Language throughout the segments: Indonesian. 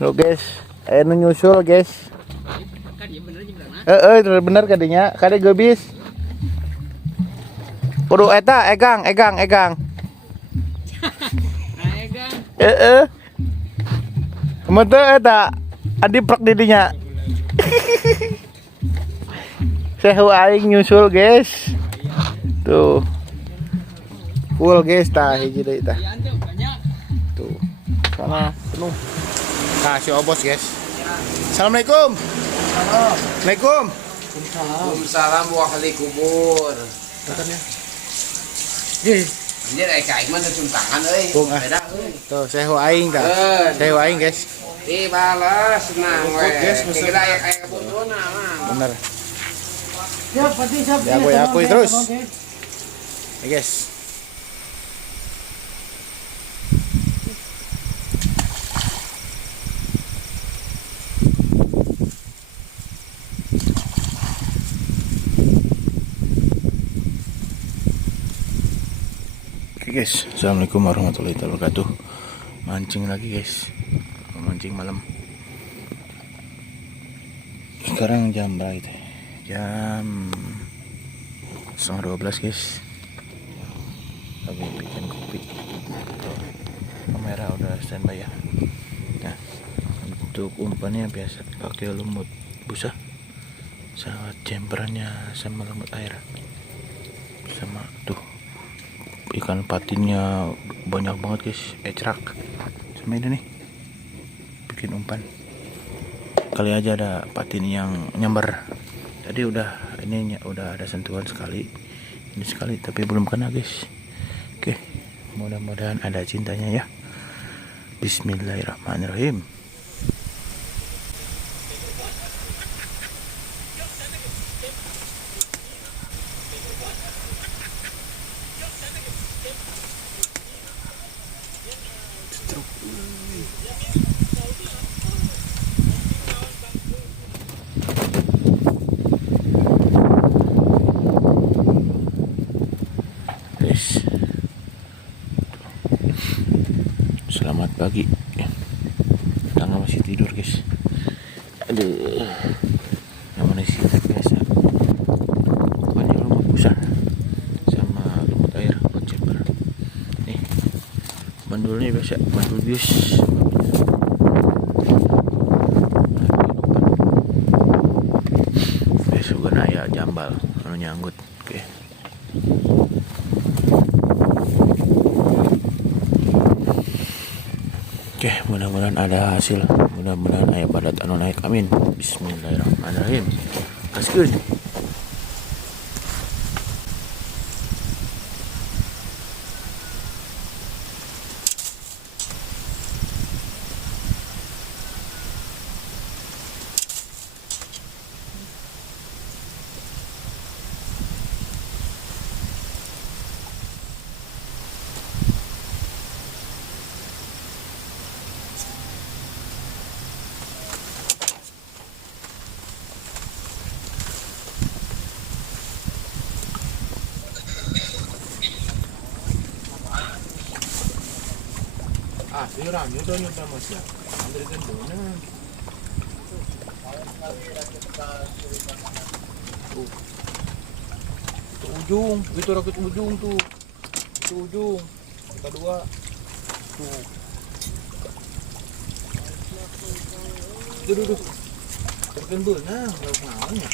Lo guys, anu nyusul guys. Bener kadinya, kade gebis. Kudu eta egang. Mete eta adiprak didinya. Sehu aing nyusul guys. Tuh. Full guys tah hiji deui tah. Tuh. Sana penuh. Nah, si Obos guys. Assalamualaikum. Assalamualaikum. Waalaikumsalam wahli kubur. Katanya. Anjir aing mah teu tangan euy. Beda euy. Tuh, sehu aing tah. Sehu aing guys. Dibalas nah we. Guys, Kira aya butuhna mah. Bener. Siap, pati siap. Diakui terus. Ya guys. Oke guys, assalamualaikum warahmatullahi wabarakatuh. Mancing lagi guys, mancing malam. Sekarang jam berapa itu? Jam 11:30 guys. Lagi bikin kopi. Kamera udah standby ya. Nah, untuk umpannya biasa pakai lumut busa, sama jemperannya sama lumut air, sama tuh. Ikan patinnya banyak banget guys, ecrak sama ini nih bikin umpan. Kali aja ada patin yang nyamber. Tadi udah ada sentuhan sekali, ini sekali tapi belum kena guys. Oke, mudah-mudahan ada cintanya ya. Bismillahirrahmanirrahim. Guys, selamat pagi. Tangga masih tidur guys. Aduh, yang mana sih biasa. Banyak lumut busa sama lumut air buat jember. Nih, bandulnya biasa bandul bius. Sugan aya jambal anu nyanggut. Oke. Oke, mudah-mudahan ada hasil. Mudah-mudahan aya badat anu naik. Amin. Bismillahirrahmanirrahim. Gaskeun. Siramnya udah nyudah mas ya. Ambil gendongnya. Tuh ujung, itu rakit ujung tuh. Itu ujung. Kita dua. Tuh. Duduk. Terkendul nah, lauk naonnya.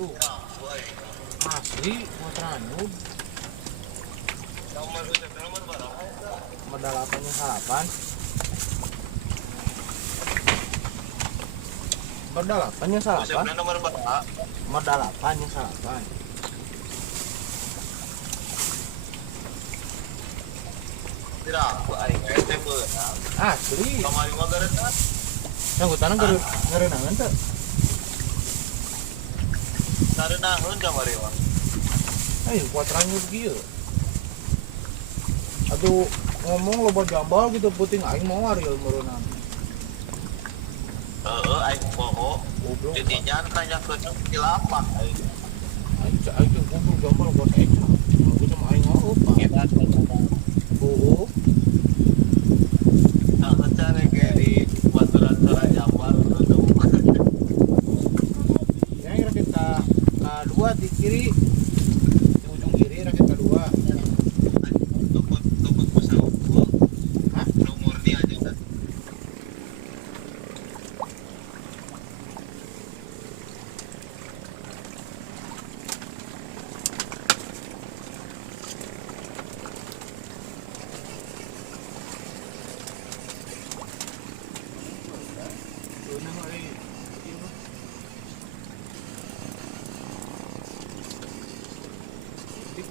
Tuh. Asli, motoranyud. Berdalapannya salapan. Berdalapannya salapan. Berdalapannya salapan. Tidak, aing teh beunang. Asli. Kamari mah gareunang. Sanggutanna gareunangan teh. Sareunahun kamari mah. Ayo kuat ranyut kieu. Aduh ngomong loba jambal gitu puting aing mau ariel meureunan. Aing poho. Goblok. Jadi jangan tanyakeun di lapak aing. Aing goblok jambal buat eca. Aku cuma aing ngeup. Kita Oh. nah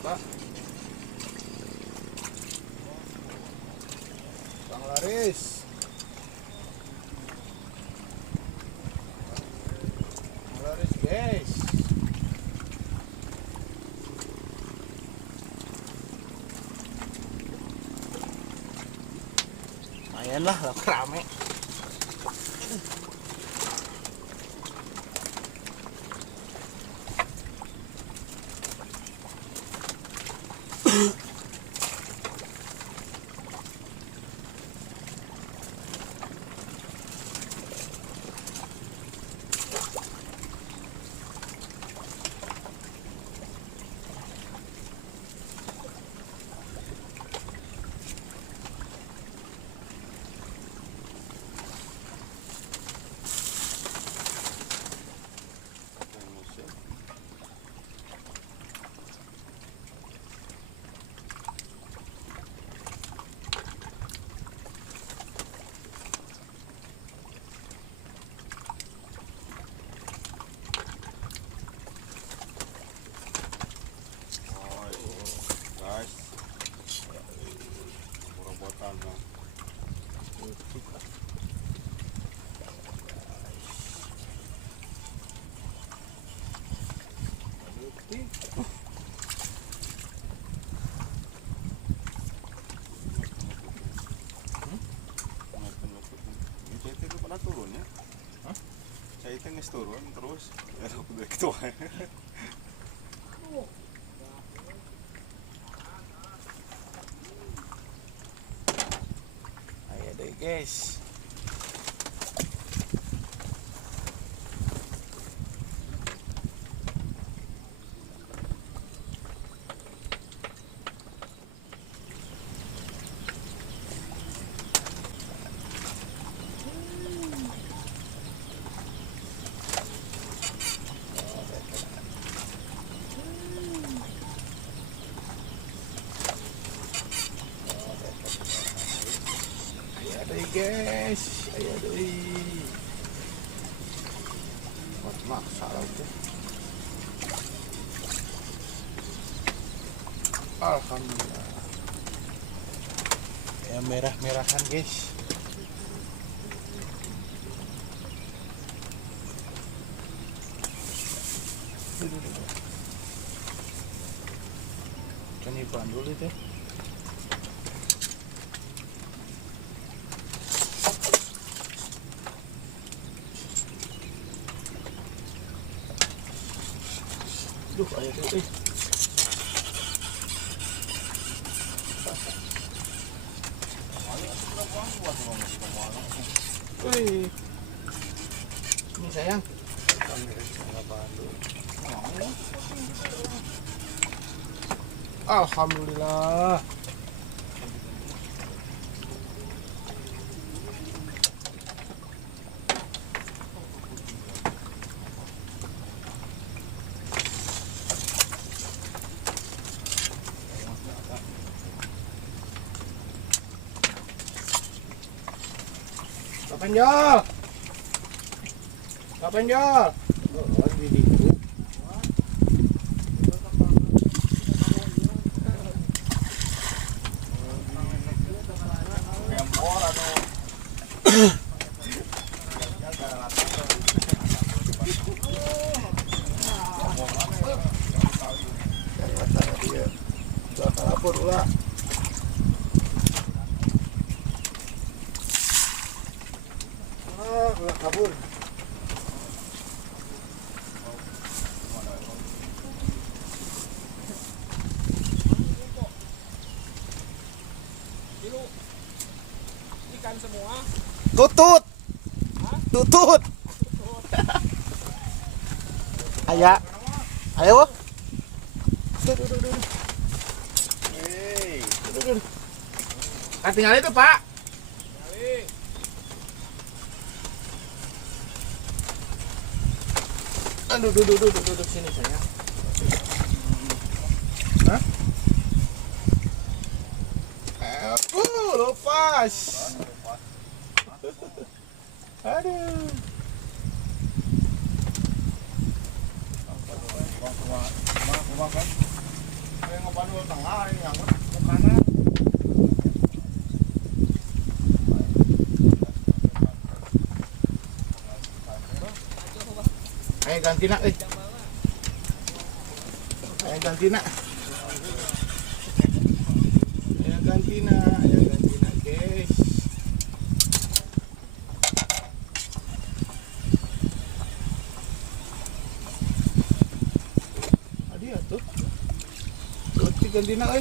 Pak. Bang Laris. Bang Laris, guys. Lumayan lah, rame. Guys. Perabotan bang. Saya itu pernah turun ya? Hah? Saya itu nges turun terus ya udah gitu. Ayo deh guys. Guys, ayo deh. Maksa lah tuh. Alhamdulillah. Ya merah-merahan guys. Canipan dulu deh. Duh, ayo deh. Wih. Ini sayang. Alhamdulillah. Kapan Jol? Oh, di situ. Ulah kabur. Ikan semua. Tutut. Tutut. Ayah. Ayo. Hei. Tinggal itu, Pak. Aduh, duduk sini sayang. Hah? Lepas. Aduh. yang ngebantu tengah ini yang ke kanan. Ayo ganti nak, Ayo ganti nak. Ayo ganti nak, guys. Ada tuh. Ganti nak,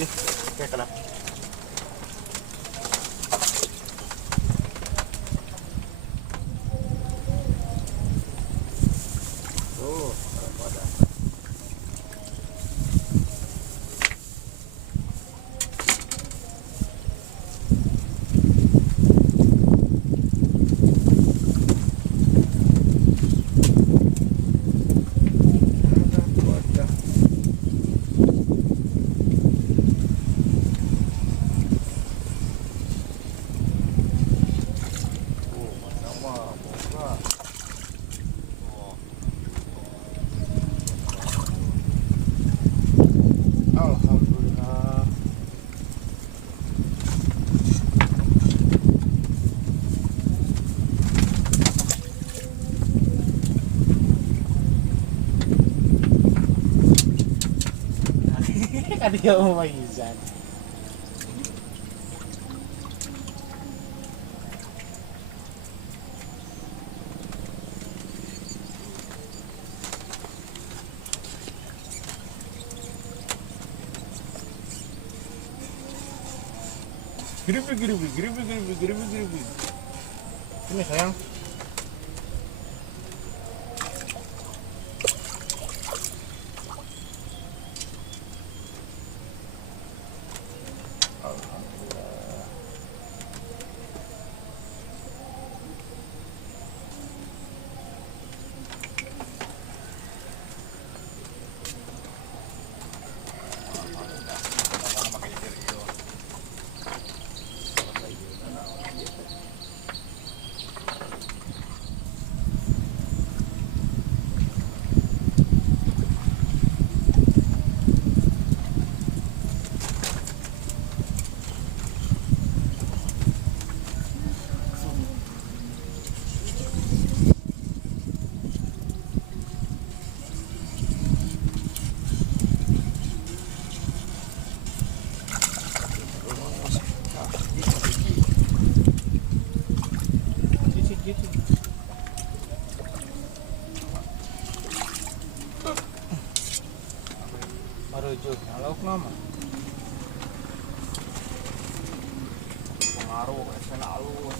Oke, kenapa? Oh, ada. Alhamdulillah. Kan dia mau Izan. Geribi. Ini sayang. gitu. Marujuk lauk nama. Pengaruh esen alus.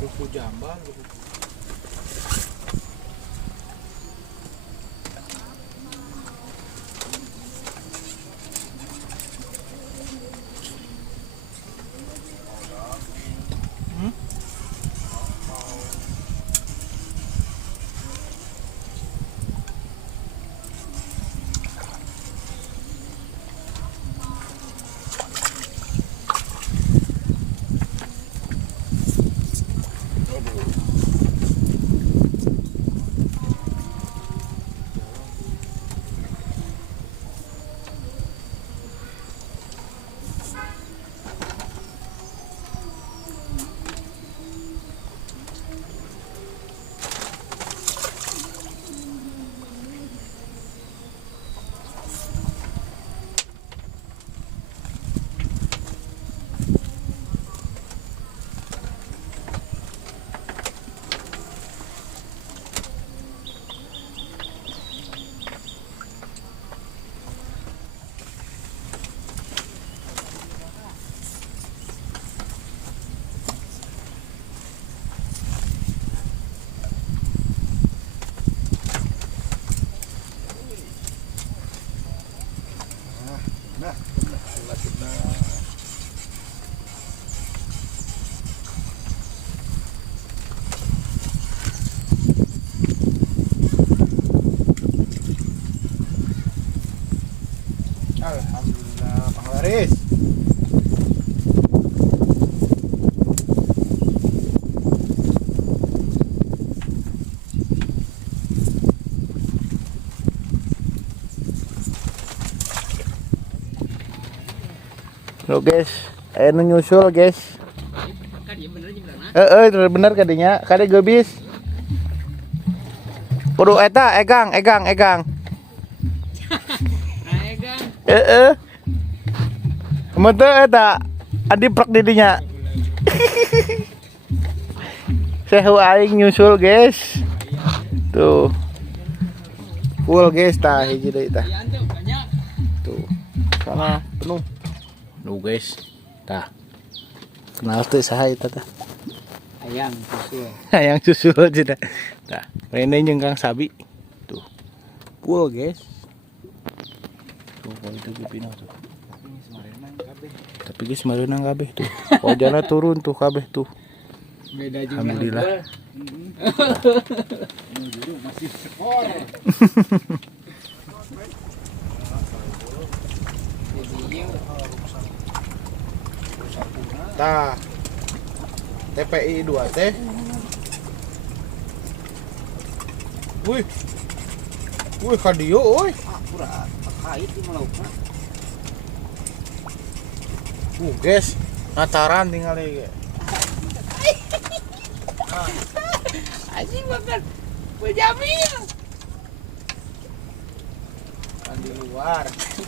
Ruku jambal gitu. Alhamdulillah, panglaris. Lo guys, anu nyusul guys. Bener kadinya, kade gebis. Kudu eta egang. Kemudian eta adiprak didinya. Sehu aing nyusul guys. Tuh. Full guys tah hiji deui tah. Tuh. Sana penuh. Nuh guys. Tah. Kenal teu saha eta tah? Ayang susul. Ayang susul cenah. Tah, rene jeung Kang Sabi. Tuh. Full guys. Tuh, itu pipina tuh. Tapi guys mareunang kabeh tuh. Ojana turun tuh kabeh tuh. Beda juga. Alhamdulillah. Masih skor. Tah. TPI 2 teh. Wih. Wih kadio euy. Pura kait di melaukna. Guys, ngataran tinggali. Anjing banget. Bejamil. Kan di luar.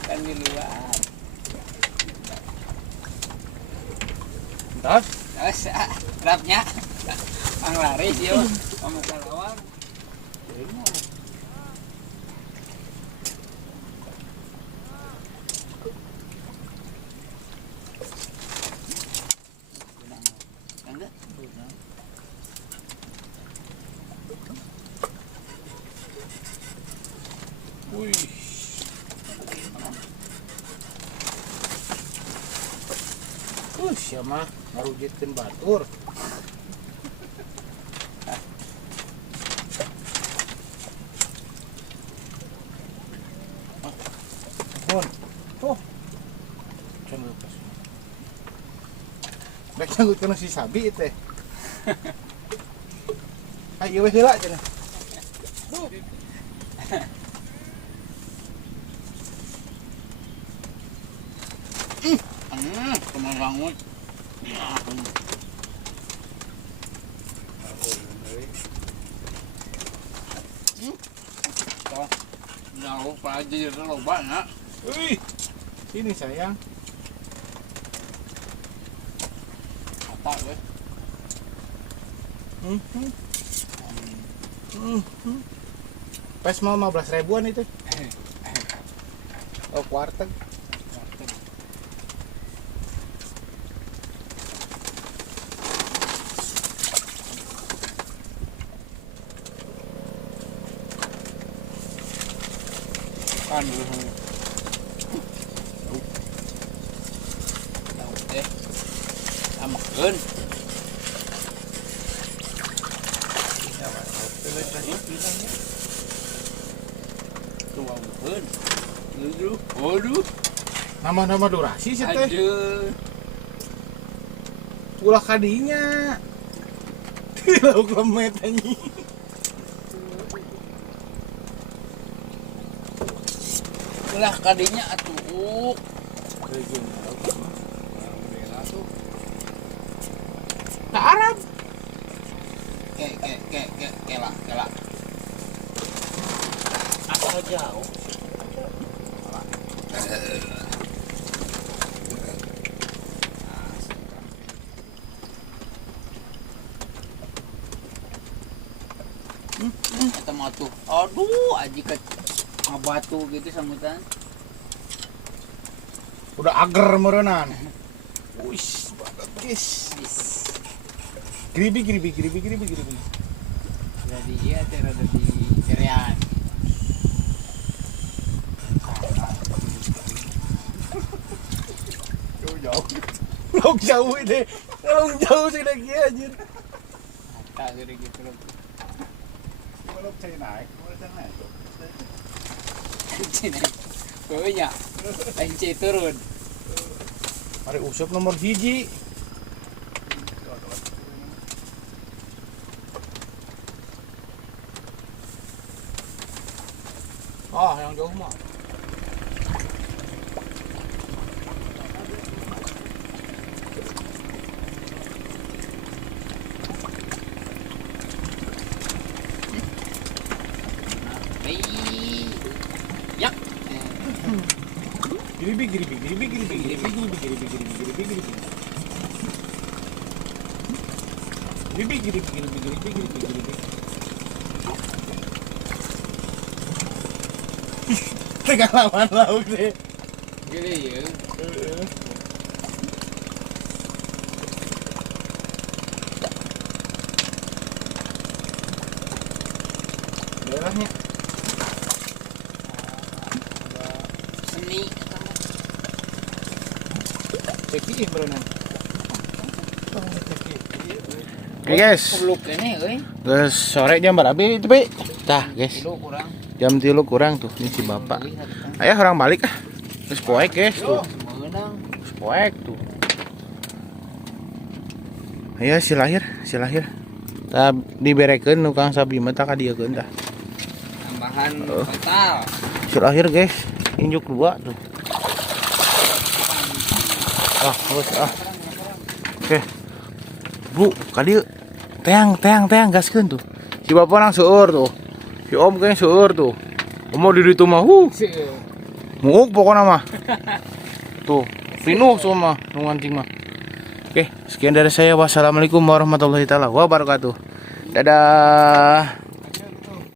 Kan di luar. Terus Rapnya. Ang laris yo. Pamakalawang. Wih. Siapa mah ngarujitkeun batur. Pun. Tuh. Can lepas. Bek sanggutkeun si Sabi teh. Ayo we heula cenah. Teman bangun. Jauh Pak Haji itu loba nak. Wih, sini sayang. Apa weh? Pas mau 15 ribuan itu. Oh, kuarteg. Kan dulu. Tahu teh. Amakeun. Tuang beun. Aduh, aduh. Nama-nama durasi sih teh. Aduh. Ulah kadinya. Lauk lemet anjing. Ulah kadinya atuh. Tak Arab. Kela. Apa jauh? Eta mah tuh. Aduh, aji ke ngabatu gitu sambutan. Udah ager merenan. Wis, badak guys. Gribi. Jadi iya teh rada di cerean. Jauh. Lauk jauh ini. Lauk jauh sih lagi anjir. Tak gede gitu loh. Kalau saya naik, Cina. Pokoknya Ence turun. Mari usap nomor hiji. Oh, yang jauh mah. Yak. Gribi. Tengah lawan lauk deh. Gede ya. Daerahnya. Seni. Ceki berenang. Oke guys, Peluk ini euy. guys sore jam berapa itu Pi? Tah guys, Kilo kurang. jam 3 kurang tuh, ini si bapak. Ayo orang balik ah. Terus poek guys tuh, Menang. terus poek tuh. Ayo si lahir. Tah diberekeun nu Kang Sabi mah tah kadiekeun tah. Tambahan total. Si lahir guys, injuk 2 tuh. Terus Oke. Bu, kali teang gaskeun tuh. Si bapak nang seueur tuh. Si om kayaknya seueur tuh. Mau di ditu mah muuk pokoknya mah. Tuh, pinuh semua nu ngancing mah. Oke, sekian dari saya. Wassalamualaikum warahmatullahi taala wabarakatuh. Dadah.